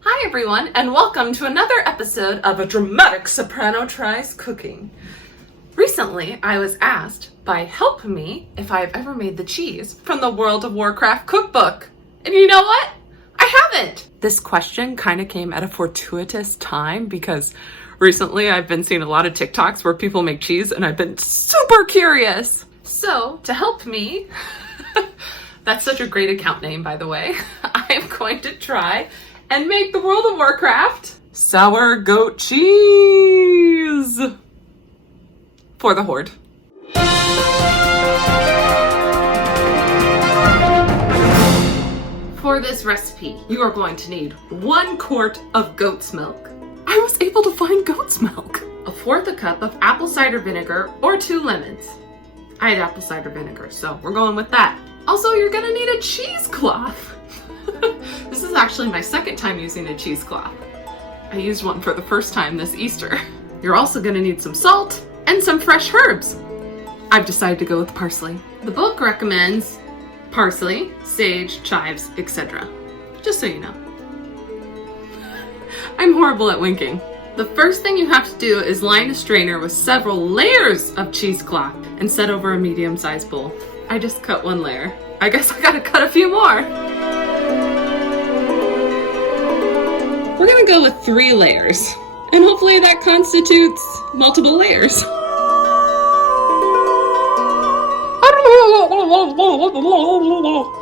Hi everyone, and welcome to another episode of A Dramatic Soprano Tries Cooking. Recently, I was asked by Help Me if I've ever made the cheese from the World of Warcraft cookbook. And you know what? I haven't! This question kind of came at a fortuitous time because recently I've been seeing a lot of TikToks where people make cheese and I've been super curious. So, to help me, that's such a great account name by the way, I'm going to try and make the World of Warcraft sour goat cheese for the Horde. For this recipe, you are going to need 1 quart of goat's milk. I was able to find goat's milk. 1/4 cup of apple cider vinegar or 2 lemons. I had apple cider vinegar, so we're going with that. Also, you're gonna need a cheesecloth. This is actually my second time using a cheesecloth. I used one for the first time this Easter. You're also gonna need some salt and some fresh herbs. I've decided to go with parsley. The book recommends parsley, sage, chives, etc. Just so you know. I'm horrible at winking. The first thing you have to do is line a strainer with several layers of cheesecloth and set over a medium-sized bowl. I just cut 1 layer. I guess I gotta cut a few more. We're gonna go with 3 layers, and hopefully that constitutes multiple layers.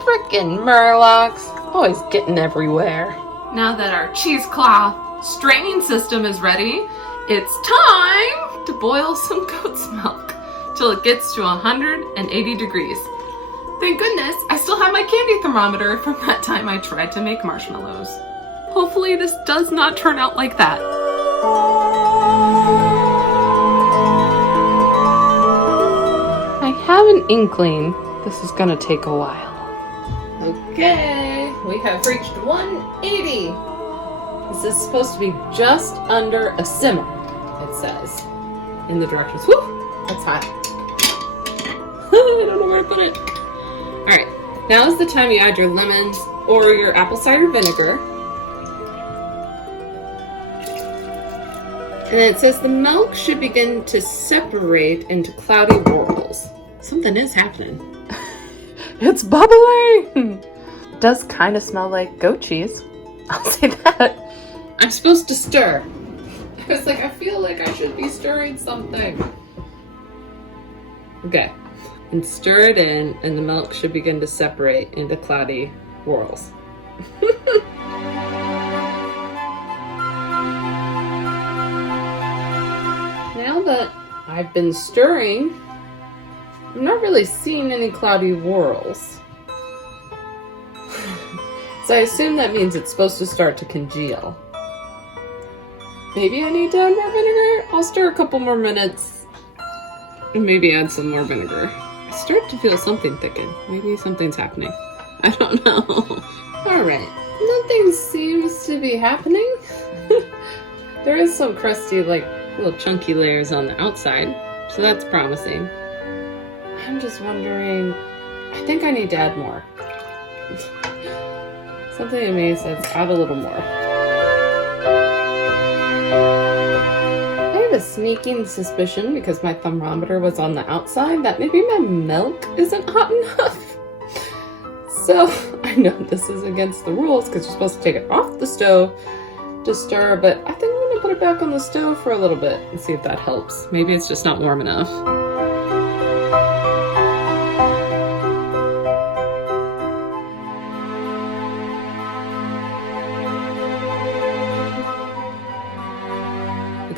Frickin' Murlocs, always getting everywhere. Now that our cheesecloth straining system is ready, it's time to boil some goat's milk till it gets to 180 degrees. Thank goodness I still have my candy thermometer from that time I tried to make marshmallows. Hopefully this does not turn out like that. I have an inkling this is gonna take a while. Okay, we have reached 180. This is supposed to be just under a simmer, it says in the directions. Whew, that's hot. I don't know where to put it. All right, now is the time you add your lemons or your apple cider vinegar. And then it says the milk should begin to separate into cloudy whorls. Something is happening. It's bubbling! It does kind of smell like goat cheese. I'll say that. I'm supposed to stir. I was like, I feel like I should be stirring something. Okay. And stir it in, and the milk should begin to separate into cloudy whorls. Now that I've been stirring, I'm not really seeing any cloudy whorls. So I assume that means it's supposed to start to congeal. Maybe I need to add more vinegar? I'll stir a couple more minutes and maybe add some more vinegar. I start to feel something thicken. Maybe something's happening. I don't know. Alright, nothing seems to be happening. There is some crusty, like, little chunky layers on the outside, so that's promising. I'm just wondering, I think I need to add more. Something in me says add a little more. I have a sneaking suspicion, because my thermometer was on the outside, that maybe my milk isn't hot enough. So, I know this is against the rules, because you're supposed to take it off the stove to stir, but I think I'm going to put it back on the stove for a little bit and see if that helps. Maybe it's just not warm enough.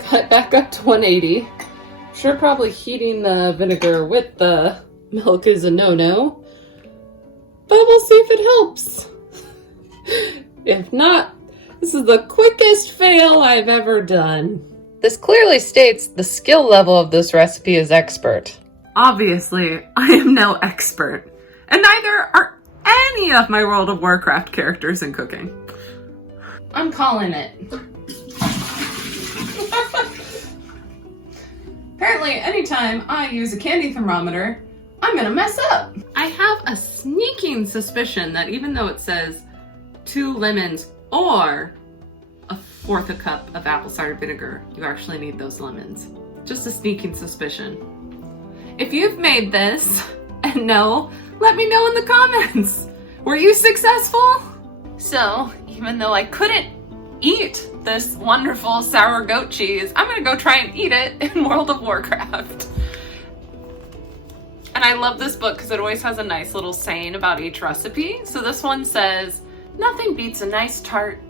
Cut back up to 180. I'm sure probably heating the vinegar with the milk is a no-no, but we'll see if it helps. If not, this is the quickest fail I've ever done. This clearly states the skill level of this recipe is expert. Obviously, I am no expert, and neither are any of my World of Warcraft characters in cooking. I'm calling it. Apparently, anytime I use a candy thermometer, I'm gonna mess up. I have a sneaking suspicion that even though it says 2 lemons or 1/4 cup of apple cider vinegar. You actually need those lemons. Just a sneaking suspicion. If you've made this and know, let me know in the comments. Were you successful? So, even though I couldn't eat this wonderful sour goat cheese, I'm gonna go try and eat it in World of Warcraft. And I love this book because it always has a nice little saying about each recipe. So this one says, nothing beats a nice tart,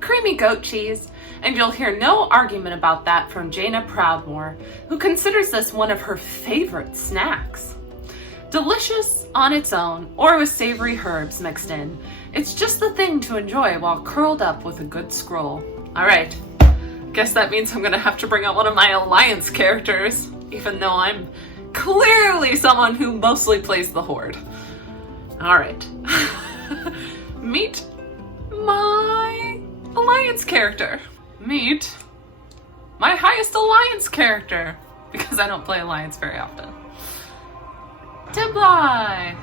creamy goat cheese, and you'll hear no argument about that from Jaina Proudmoore, who considers this one of her favorite snacks. Delicious on its own, or with savory herbs mixed in, it's just the thing to enjoy while curled up with a good scroll. Alright, guess that means I'm gonna have to bring out one of my alliance characters, even though I'm clearly someone who mostly plays the Horde. Alright. Meet my alliance character. Meet my highest alliance character, because I don't play alliance very often. Dibly!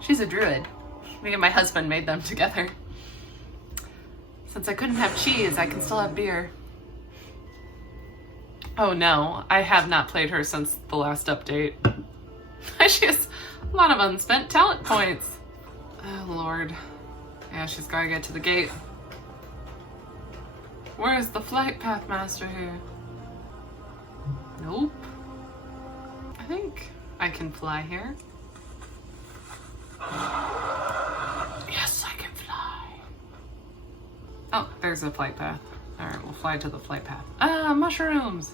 She's a druid. Me and my husband made them together. Since I couldn't have cheese, I can still have beer. Oh no, I have not played her since the last update. She has a lot of unspent talent points. Oh lord. Yeah, she's gotta get to the gate. Where's the flight path master here? Nope. I think I can fly here. Yes, I can fly. Oh, there's a flight path. Alright, we'll fly to the flight path. Ah, mushrooms!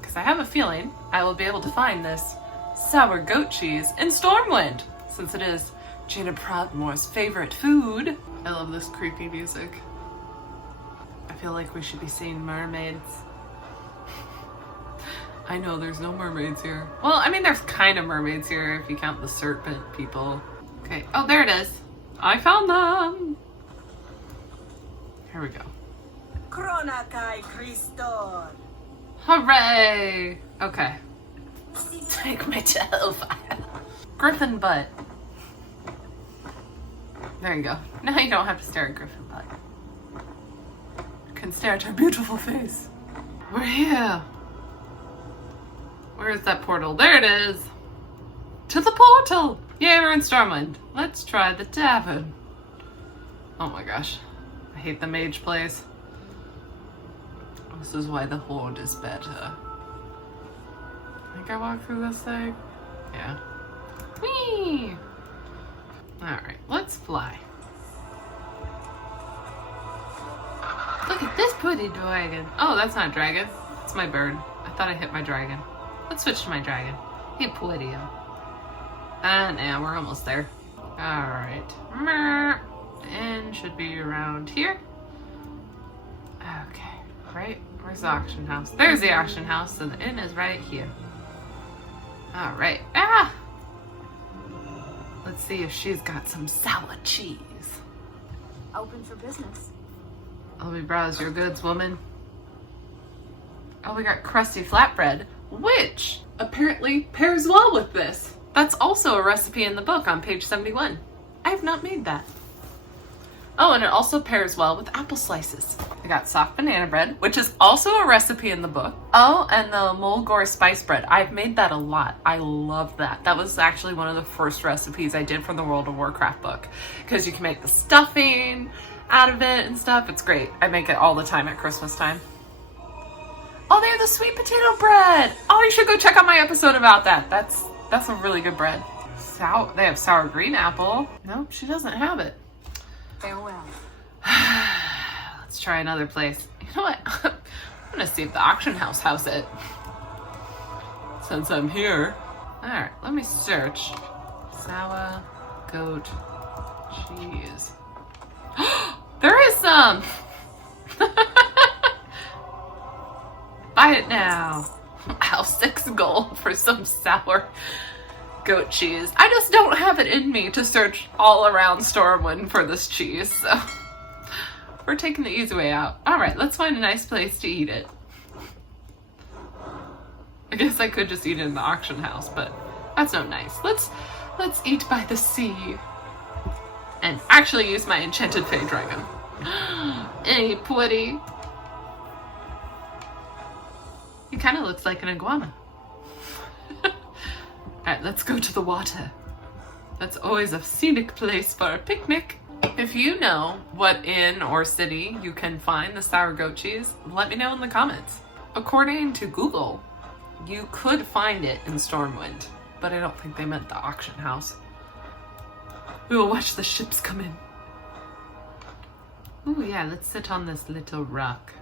Because I have a feeling I will be able to find this sour goat cheese in Stormwind, since it is Jaina Proudmoore's favorite food. I love this creepy music. I feel like we should be seeing mermaids. I know there's no mermaids here. Well, I mean, there's kind of mermaids here if you count the serpent people. Okay, oh, there it is. I found them. Here we go. Hooray! Okay. Take me to hellfire. Griffin butt. There you go. Now you don't have to stare at Griffin butt. You can stare at her beautiful face. We're here. Where is that portal? There it is. To the portal. Yay, we're in Stormwind. Let's try the tavern. Oh my gosh. I hate the mage place. This is why the Horde is better. I think I walk through this thing. Yeah. Whee! Alright, let's fly. Look at this pretty dragon. Oh, that's not a dragon. It's my bird. I thought I hit my dragon. Let's switch to my dragon. Hey, Poldark. Nah, we're almost there. Alright. And should be around here. Okay. Right? Where's the auction house? There's the auction house, and the inn is right here. Alright. Ah! Let's see if she's got some sour cheese. Open for business. Let me browse your goods, woman. Oh, we got crusty flatbread, which apparently pairs well with this. That's also a recipe in the book on page 71. I have not made that. Oh, and it also pairs well with apple slices. I got soft banana bread, which is also a recipe in the book. Oh, and the Mulgore spice bread. I've made that a lot. I love that. That was actually one of the first recipes I did from the World of Warcraft book, because you can make the stuffing out of it and stuff. It's great. I make it all the time at Christmas time. Oh, they have the sweet potato bread. Oh, you should go check out my episode about that. That's a really good bread. They have sour green apple. Nope, she doesn't have it. Farewell. Let's try another place. You know what? I'm gonna see if the auction house has it. Since I'm here. Alright, let me search. Sour goat cheese. There is some! Buy it now. Wow, 6 gold for some sour goat cheese. I just don't have it in me to search all around Stormwind for this cheese, so we're taking the easy way out. Alright, let's find a nice place to eat it. I guess I could just eat it in the auction house, but that's not nice. Let's eat by the sea and actually use my enchanted Fey Dragon. Hey, Putty. He kind of looks like an iguana. Alright, let's go to the water. That's always a scenic place for a picnic. If you know what inn or city you can find the sour goat cheese, let me know in the comments. According to Google, you could find it in Stormwind, but I don't think they meant the auction house. We will watch the ships come in. Ooh, yeah, let's sit on this little rock.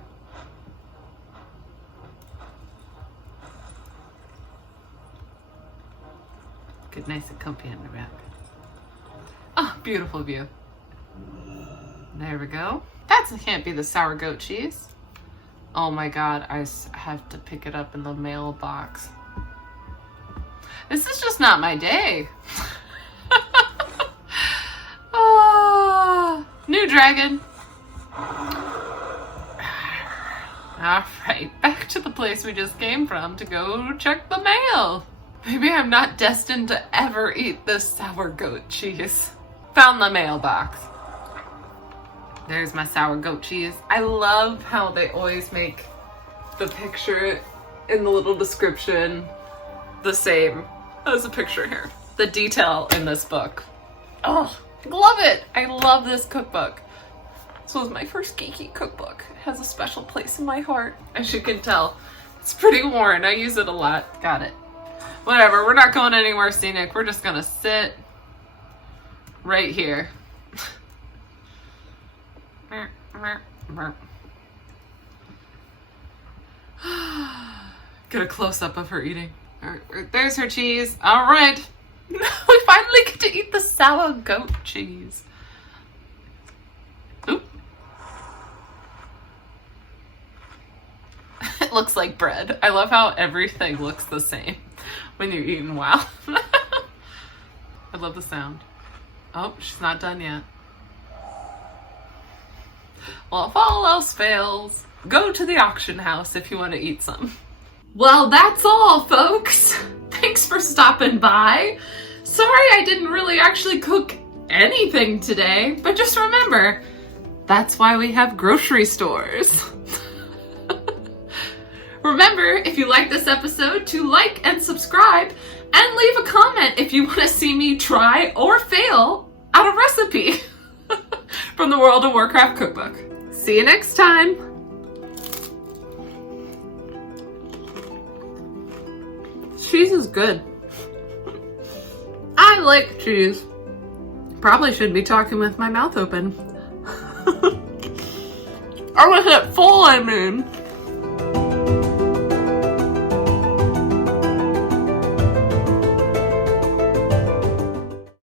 Get nice and comfy on the rock. Oh, beautiful view. There we go. That can't be the sour goat cheese. Oh my god, I have to pick it up in the mailbox. This is just not my day. Oh, new dragon. Alright, back to the place we just came from to go check the mail. Maybe I'm not destined to ever eat this sour goat cheese. Found the mailbox. There's my sour goat cheese. I love how they always make the picture in the little description the same as the picture here. The detail in this book. Oh, love it. I love this cookbook. This was my first geeky cookbook. It has a special place in my heart. As you can tell, it's pretty worn. I use it a lot. Got it. Whatever, we're not going anywhere scenic. We're just gonna sit right here. Get a close-up of her eating. There's her cheese. All right. We finally get to eat the sour goat cheese. Oop. It looks like bread. I love how everything looks the same when you're eating. Wow. I love the sound. Oh, she's not done yet. Well, if all else fails, go to the auction house if you want to eat some. Well, that's all, folks. Thanks for stopping by. Sorry I didn't really actually cook anything today, but just remember, that's why we have grocery stores. Remember, if you like this episode, to like and subscribe, and leave a comment if you want to see me try or fail at a recipe from the World of Warcraft cookbook. See you next time. Cheese is good. I like cheese. Probably should be talking with my mouth open. Or with it full, I mean.